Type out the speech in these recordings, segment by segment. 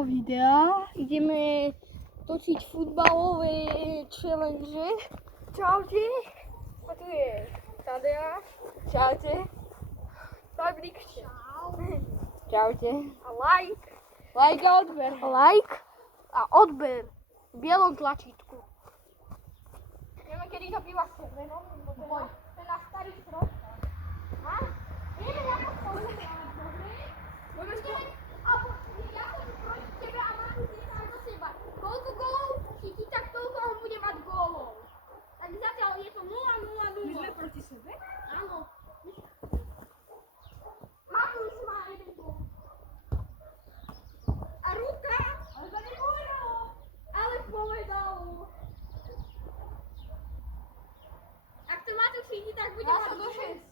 nového videa. Ideme točiť futbalové challenge. Čaute. A tu je Tadeáš. Čaute. Fabrik. Čau. Čaute. A like. Like a odber. Like a odber v bielom tlačítku. Vieme, kedy to býva červenom, to je na starý strop. A? Vieme, ako to bude. Budeme stať. Ja som proti tebe a Markus je sám do seba. Koľko gólov chytí, tak toľko on bude mať gólov. Tak zatiaľ je to 0-0-0. My sme proti sebe? Áno. Markus má jeden gól. A ruka. Ale to nepovedalo. Ale povedal. Ak to Matúš chytí, tak bude mať do 6.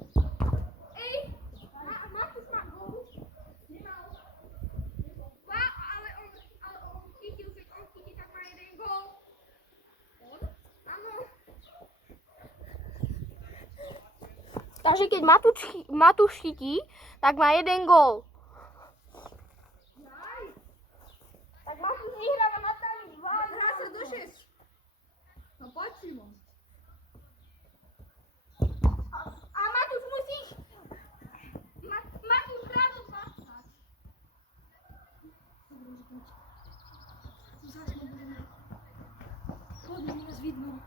Čo? Ej, Matúš má gól. Nemal. Ale on chytil, keď on chytí, tak má jeden gól. On? Áno. Takže keď Matúš chytí, tak má jeden gól. Tak Matúš vyhráva nad nami 2. Hrá sa do 6. No poď Šimon. A Matúš musíš... Matúš hrá do 20. Poďme, mi nás vidno.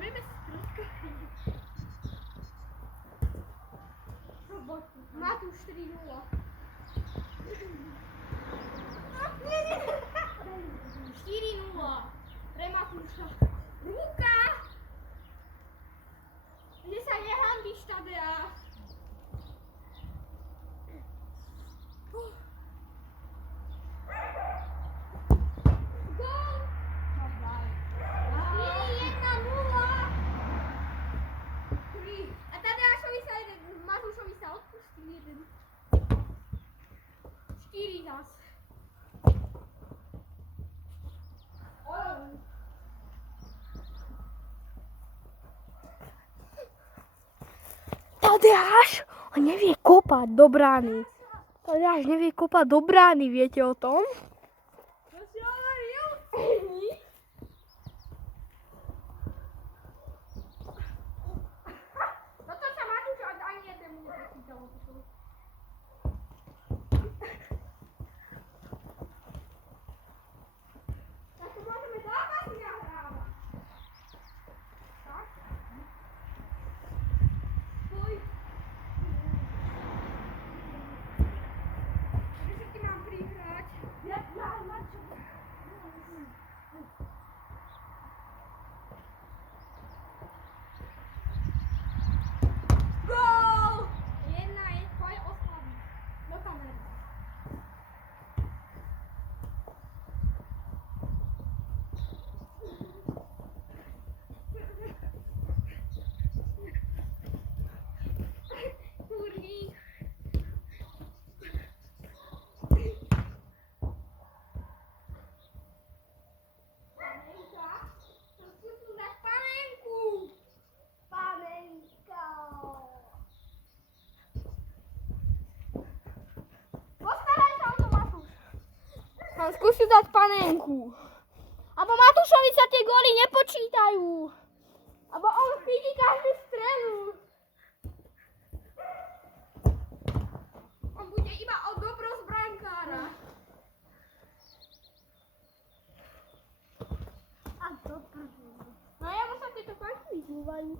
Nevieme skrátka. Matúš 3-0. Nie. 4-0. Pre Matúša. Ruka! Kde sa nehanbíš, Tadeáš? Gól! 4-1-0. A Tadeášovi sa jeden, Matúšovi sa odpustil jeden. 4 zas. Tadeáš nevie kopať do brány. Tadeáš nevie kopať do brány, viete o tom? Čo si hovoril? Toto sa Matúš ani jednému neprečítalo. Tak to môžeme zápasy nahrávať. Tak? Spoj. Kde sa ti mám prihrať? Ja na čo? Gól! Jedna je tvoje oslavy. Do kamery. Kurník. Panenka. Som skúsil dať panenku. Panenka. Postaraj sa o to, Matúš. Mám skúsiť dať panenku. Abo Matúšovi sa tie góly nepočítajú. Abo on chytí každú strelu. On bude iba o dobro z brankára. A to No ja sa tieto karty vyzúvajú.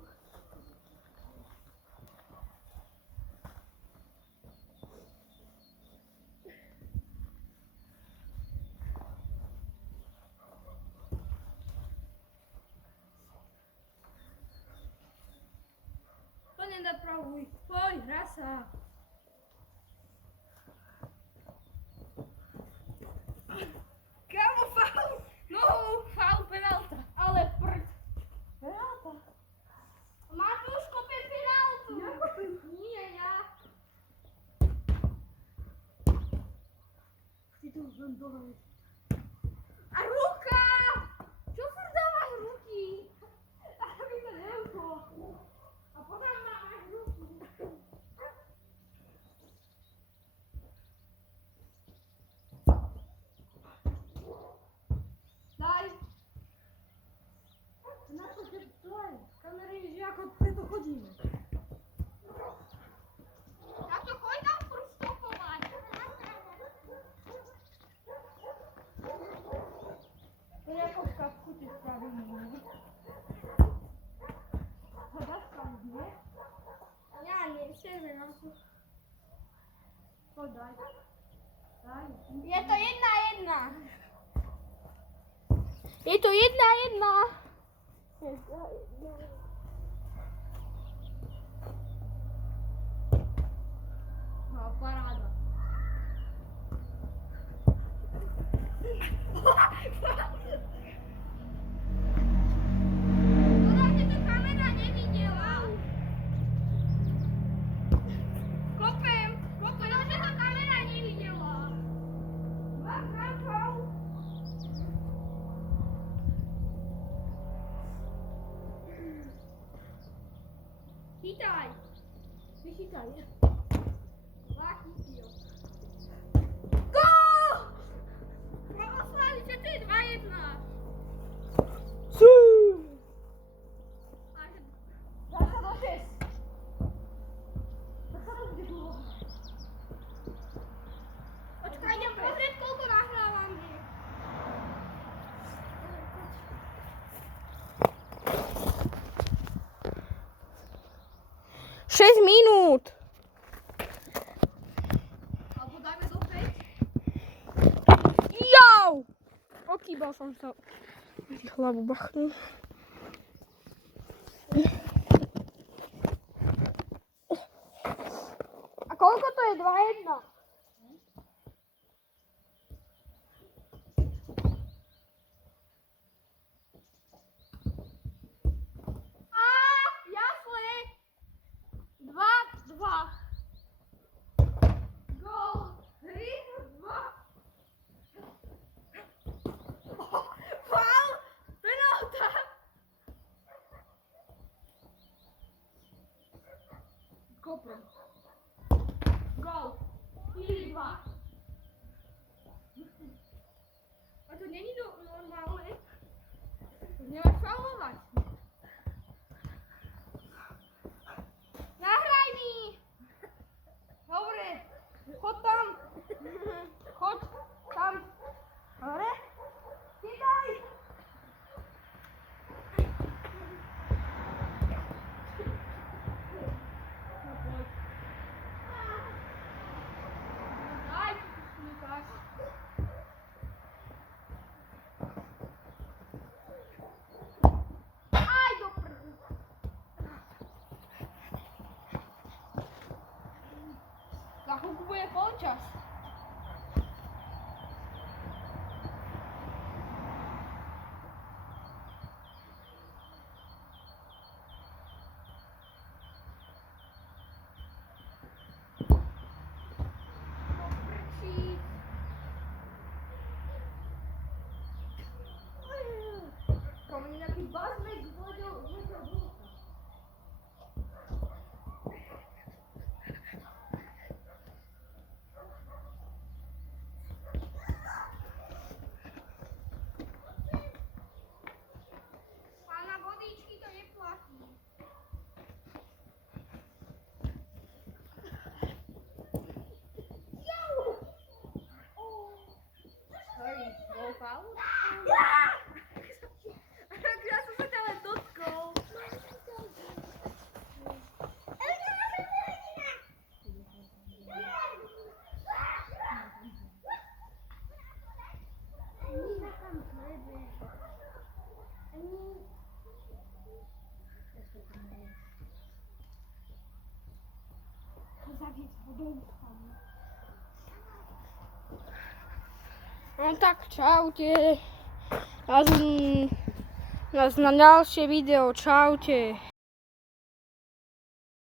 To nedopravuj. Poď, hrá sa. Kámo, faul. No, faul, penálta. Ale prd. Penálta. Matúš kope penáltu. Ja kopem. Nie, ja. Ty to už len dole. A ruka! Čo furt dávaš ruky? musíme. Na to choď tam prostopovať. To nejakou škatku ti spravím. Hľadaš tam, nie? Ja nechceme na to. Poď, daj. Daj. Je to 1-1. Je to 1-1. No, paráda. Škoda, že to kamera nevidela. Kopem, škoda, že to kamera nevidela. Chytaj. Vychytaj. Chytil. Gól! Pravoslavi, že to je 2-1. Zasa do 6. Zasa to bude dlho. Počkaj, idem pozrieť, koľko nahrávame. Šesť minút. Alebo dajme do 5. Jau! Okýbal som sa. Hlavu bachnú. A koľko to je 2-1? A jasle. 2-2. Gól. 3-2. Faul! Penálta! Koprom. Gól. 4-2. A to není normálne. Nemáš faulovať. Nahraj mi! Dobre. Chod tam. Chod tam. Dobre? Kydaj. No poď. Daj, čo tu šmíkaš. Aj do prdu. Za chvíľku bude polčas. Tam je nejaký bazmek s vodou. A na vodičky to neplatí. Sorry, bol faul? Ja som sa ťa len dotkol. No tak čaute. Na ďalšie video, čaute.